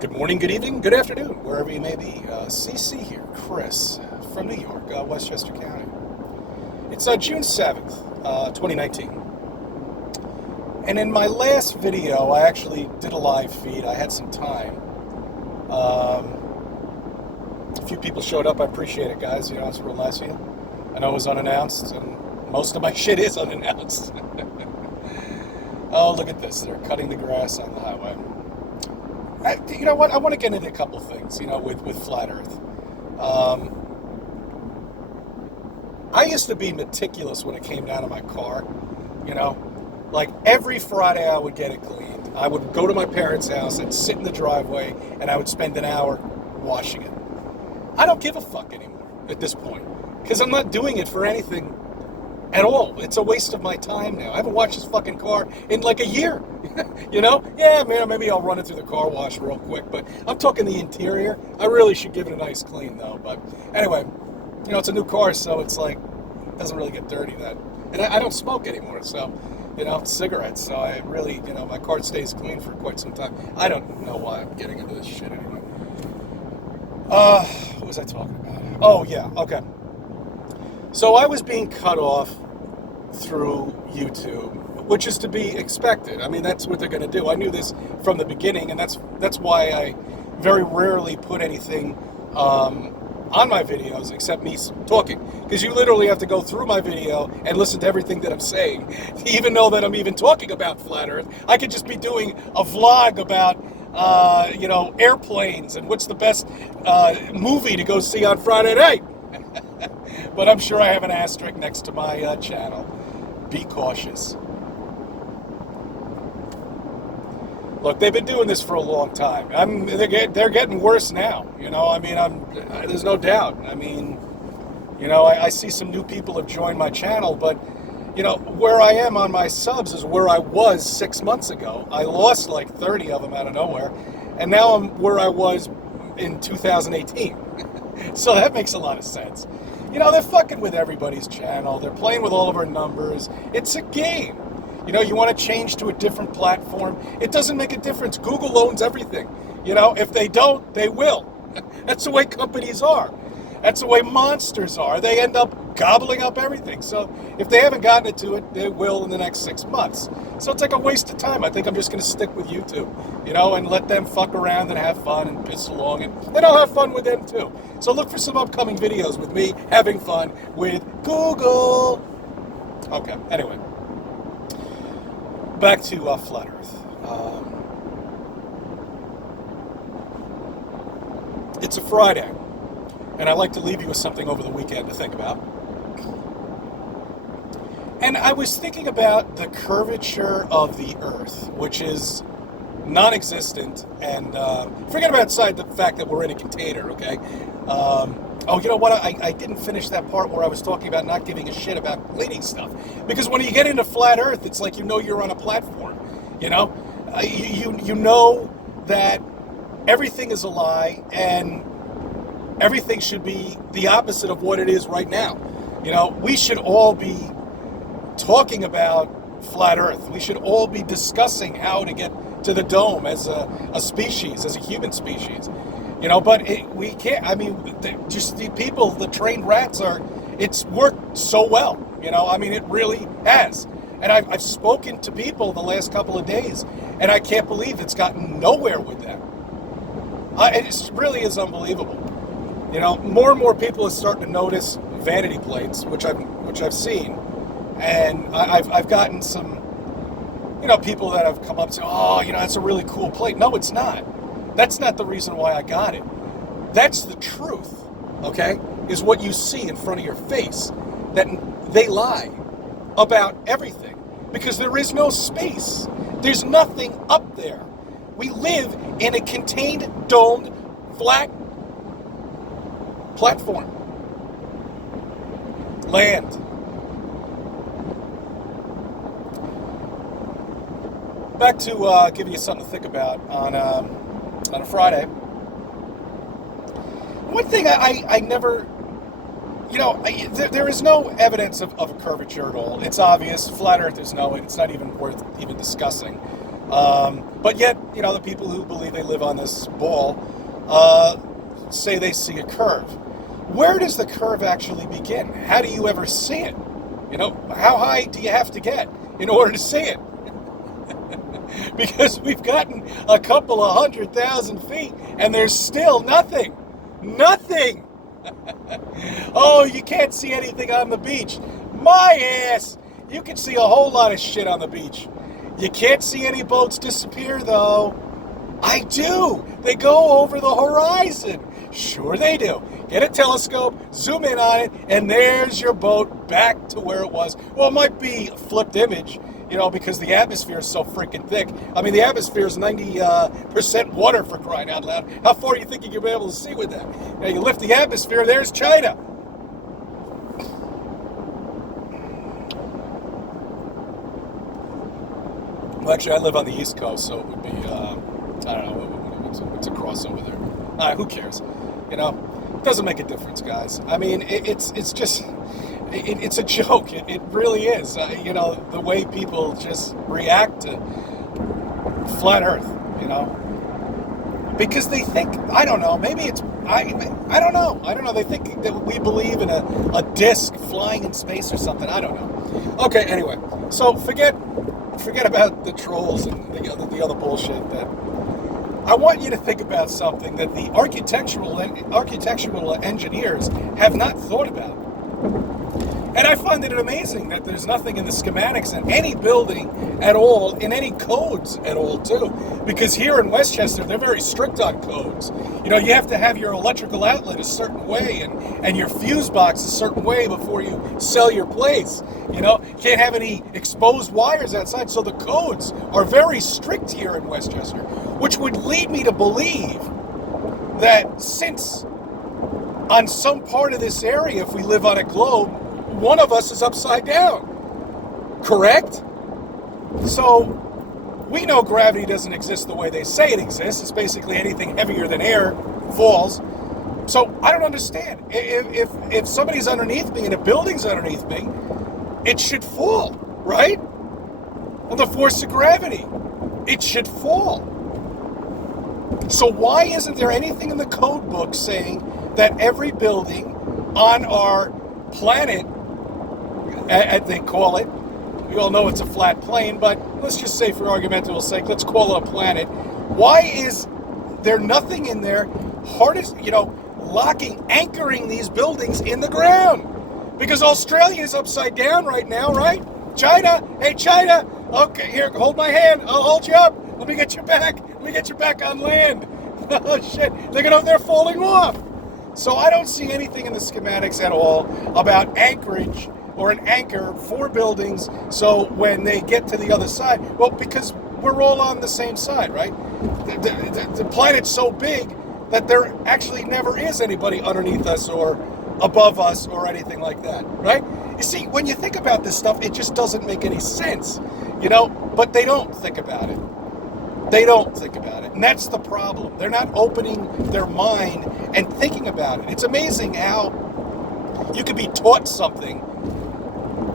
Good morning, good evening, good afternoon, wherever you may be. CC here, Chris, from New York, Westchester County. It's June 7th, 2019. And in my last video, I actually did a live feed. I had some time. A few people showed up. I appreciate it, guys. You know, it's real nice of you. I know it was unannounced, and most of my shit is unannounced. Oh, look at this. They're cutting the grass on the highway. You know what? I want to get into a couple things, with Flat Earth. I used to be meticulous when it came down to my car, Like every Friday I would get it cleaned. I would go to my parents' house and sit in the driveway and I would spend an hour washing it. I don't give a fuck anymore at this point because I'm not doing it for anything at all. It's a waste of my time now. I haven't washed this fucking car in like a year. Yeah, man, maybe I'll run it through the car wash real quick, but I'm talking the interior. I really should give it a nice clean though. But anyway, it's a new car, so it's like, it doesn't really get dirty then. And I don't smoke anymore, so, cigarettes. So I really, my car stays clean for quite some time. I don't know why I'm getting into this shit anyway. What was I talking about? Oh, yeah, okay. So I was being cut off through YouTube, which is to be expected. I mean, that's what they're going to do. I knew this from the beginning, and that's why I very rarely put anything on my videos except me talking. Because you literally have to go through my video and listen to everything that I'm saying to even know that I'm even talking about Flat Earth. I could just be doing a vlog about airplanes and what's the best movie to go see on Friday night. But I'm sure I have an asterisk next to my channel. Be cautious. Look, they've been doing this for a long time. They're getting worse now. There's no doubt. I see some new people have joined my channel, but where I am on my subs is where I was 6 months ago. I lost like 30 of them out of nowhere, and now I'm where I was in 2018. So that makes a lot of sense. They're fucking with everybody's channel. They're playing with all of our numbers. It's a game. You want to change to a different platform. It doesn't make a difference. Google owns everything. If they don't, they will. That's the way companies are. That's the way monsters are. They end up gobbling up everything. So if they haven't gotten to it, they will in the next 6 months. So it's like a waste of time. I think I'm just going to stick with YouTube, and let them fuck around and have fun and piss along. And I'll have fun with them too. So look for some upcoming videos with me having fun with Google. Okay, anyway. Back to Flat Earth. It's a Friday, and I like to leave you with something over the weekend to think about. And I was thinking about the curvature of the Earth, which is non-existent, and forget about the fact that we're in a container, okay? Oh, you know what? I didn't finish that part where I was talking about not giving a shit about cleaning stuff. Because when you get into Flat Earth, it's like you're on a platform, You know that everything is a lie, and everything should be the opposite of what it is right now. We should all be talking about Flat Earth. We should all be discussing how to get to the dome as a species, as a human species. But we can't. Just the people, the trained rats it's worked so well. It really has. And I've spoken to people the last couple of days, and I can't believe it's gotten nowhere with them. It really is unbelievable. More and more people are starting to notice vanity plates, which I've seen, and I've gotten some, people that have come up and say, oh, that's a really cool plate. No, it's not. That's not the reason why I got it. That's the truth, okay, is what you see in front of your face, that they lie about everything because there is no space. There's nothing up there. We live in a contained, domed, flat platform. Land. Back to giving you something to think about on a Friday. One thing I never, there is no evidence of a curvature at all. It's obvious. Flat Earth is no, it's not even worth even discussing. But yet, the people who believe they live on this ball say they see a curve. Where does the curve actually begin? How do you ever see it? How high do you have to get in order to see it? Because we've gotten a couple of 100,000 feet and there's still nothing. Nothing! Oh, you can't see anything on the beach. My ass! You can see a whole lot of shit on the beach. You can't see any boats disappear, though. I do! They go over the horizon. Sure they do. Get a telescope, zoom in on it, and there's your boat back to where it was. Well, it might be a flipped image, because the atmosphere is so freaking thick. I mean, the atmosphere is 90% water, for crying out loud. How far do you think you'll be able to see with that? Now, you lift the atmosphere, there's China. Well, actually, I live on the East Coast, so it would be, I don't know, what's across over there. Who cares? It doesn't make a difference, guys. I mean, it's just... It's a joke. It really is. The way people just react to flat Earth, because they think, I don't know, maybe it's, I don't know. They think that we believe in a disc flying in space or something. I don't know. Okay, anyway, so forget about the trolls and the other bullshit. That I want you to think about something that the architectural engineers have not thought about. And I find it amazing that there's nothing in the schematics in any building at all, in any codes at all, too. Because here in Westchester, they're very strict on codes. You have to have your electrical outlet a certain way and your fuse box a certain way before you sell your place. You can't have any exposed wires outside. So the codes are very strict here in Westchester, which would lead me to believe that since on some part of this area, if we live on a globe, one of us is upside down, correct? So we know gravity doesn't exist the way they say it exists. It's basically anything heavier than air falls. So I don't understand. If somebody's underneath me and a building's underneath me, it should fall, right? Well, the force of gravity, it should fall. So why isn't there anything in the code book saying that every building on our planet, as they call it, we all know it's a flat plane, but let's just say for argumental sake, let's call it a planet. Why is there nothing in there anchoring these buildings in the ground? Because Australia is upside down right now, right? China, hey China, okay, here, hold my hand, I'll hold you up. Let me get you back on land. Oh shit, they're falling off. So I don't see anything in the schematics at all about anchorage or an anchor for buildings, so when they get to the other side, well, because we're all on the same side, right? The planet's so big that there actually never is anybody underneath us or above us or anything like that, right? You see, when you think about this stuff, it just doesn't make any sense, but they don't think about it. They don't think about it, and that's the problem. They're not opening their mind and thinking about it. It's amazing how you could be taught something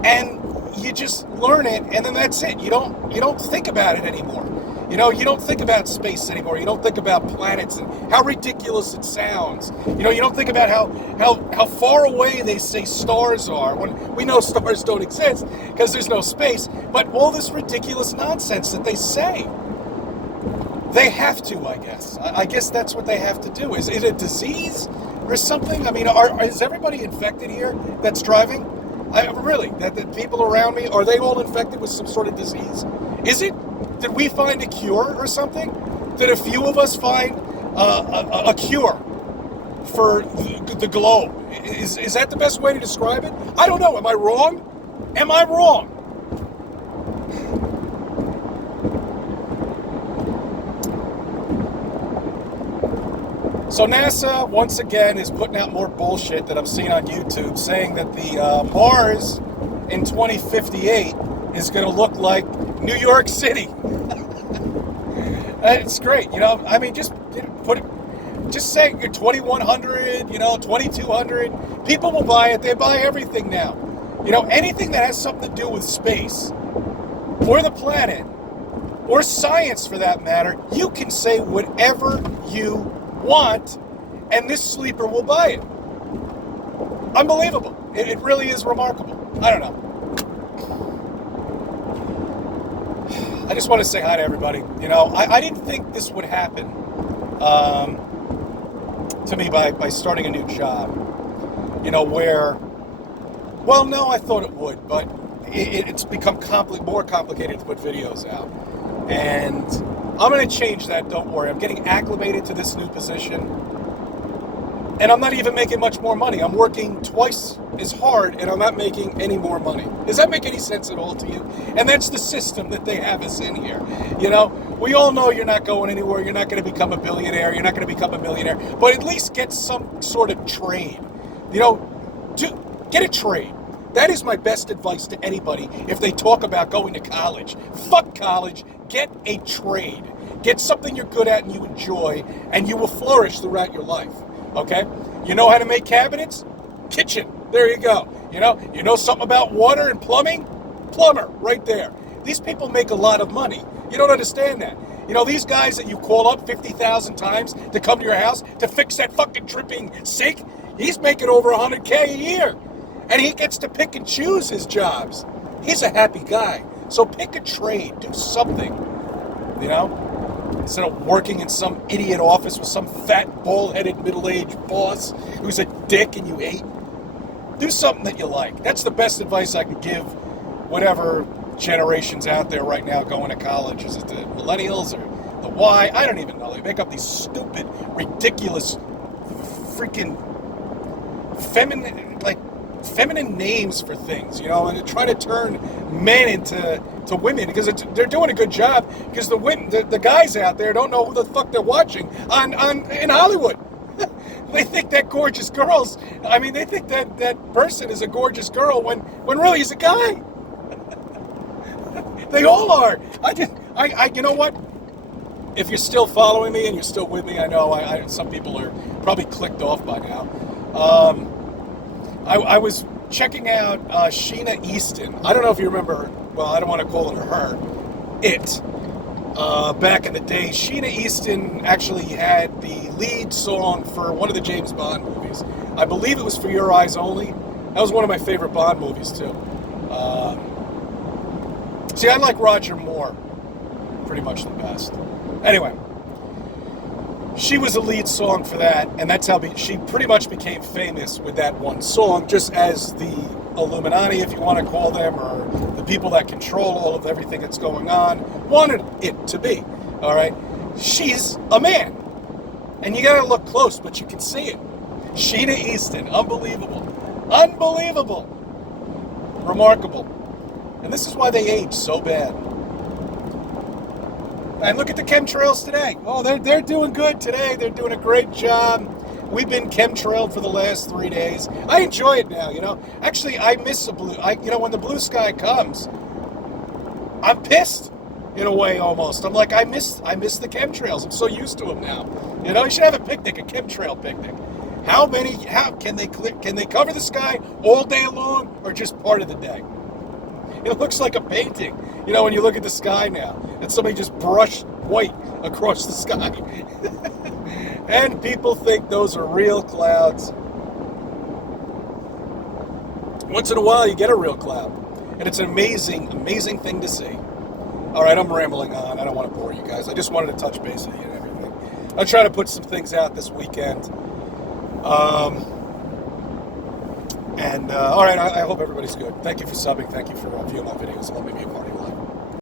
and you just learn it, and then that's it. You don't think about it anymore. You don't think about space anymore. You don't think about planets and how ridiculous it sounds. You don't think about how far away they say stars are, when we know stars don't exist because there's no space. But all this ridiculous nonsense that they say. They have to, I guess. I guess that's what they have to do. Is it a disease or something? I mean, is everybody infected here that's driving? Really, that the people around me, are they all infected with some sort of disease? Is it? Did we find a cure or something? Did a few of us find a cure for the globe? Is that the best way to describe it? I don't know. Am I wrong? Am I wrong? So NASA, once again, is putting out more bullshit that I'm seeing on YouTube, saying that the Mars in 2058 is going to look like New York City. It's great, I mean, just say you're 2100, 2200. People will buy it. They buy everything now. Anything that has something to do with space or the planet or science for that matter, you can say whatever you want, and this sleeper will buy it. Unbelievable. It really is remarkable. I don't know. I just want to say hi to everybody. You know, I didn't think this would happen to me by starting a new job. You know, where, well, no, I thought it would, but it's become more complicated to put videos out. And I'm going to change that, don't worry. I'm getting acclimated to this new position. And I'm not even making much more money. I'm working twice as hard, and I'm not making any more money. Does that make any sense at all to you? And that's the system that they have us in here. You know, we all know you're not going anywhere. You're not going to become a billionaire. You're not going to become a millionaire. But at least get some sort of trade. You know, get a trade. That is my best advice to anybody if they talk about going to college. Fuck college. Get a trade. Get something you're good at and you enjoy, and you will flourish throughout your life. Okay? You know how to make cabinets? Kitchen. There you go. You know something about water and plumbing? Plumber. Right there. These people make a lot of money. You don't understand that. You know, these guys that you call up 50,000 times to come to your house to fix that fucking dripping sink, he's making over $100K a year. And he gets to pick and choose his jobs. He's a happy guy. So pick a trade. Do something. You know? Instead of working in some idiot office with some fat, bald-headed, middle-aged boss who's a dick and you hate. Do something that you like. That's the best advice I can give whatever generations out there right now going to college. Is it the millennials or the Y? I don't even know. They make up these stupid, ridiculous, freaking feminine names for things, you know, and they try to turn men into women because they're doing a good job because the guys out there don't know who the fuck they're watching in Hollywood. They think that gorgeous girls. I mean, they think that person is a gorgeous girl when really he's a guy. They all are. You know what? If you're still following me and you're still with me, I know some people are probably clicked off by now. I was checking out Sheena Easton. I don't know if you remember. Well, I don't want to call it her. Back in the day, Sheena Easton actually had the lead song for one of the James Bond movies. I believe it was For Your Eyes Only. That was one of my favorite Bond movies, too. See, I like Roger Moore pretty much the best. Anyway, she was the lead song for that, and that's how she pretty much became famous with that one song, just as the Illuminati, if you want to call them, or the people that control all of everything that's going on, wanted it to be. All right? She's a man. And you got to look close, but you can see it. Sheena Easton. Unbelievable. Unbelievable. Remarkable. And this is why they age so bad. And look at the chemtrails today. Oh, they're doing good today. They're doing a great job. We've been chemtrailed for the last 3 days. I enjoy it now, you know. Actually, I miss the blue. When the blue sky comes, I'm pissed in a way almost. I'm like, I miss the chemtrails. I'm so used to them now. You know, you should have a picnic, a chemtrail picnic. How can they cover the sky all day long or just part of the day? It looks like a painting, you know, when you look at the sky now. And somebody just brushed white across the sky. And people think those are real clouds. Once in a while, you get a real cloud. And it's an amazing, amazing thing to see. All right, I'm rambling on. I don't want to bore you guys. I just wanted to touch base with you and everything. I'm trying to put some things out this weekend. All right, I hope everybody's good. Thank you for subbing. Thank you for viewing my videos. Let me be a part of your life.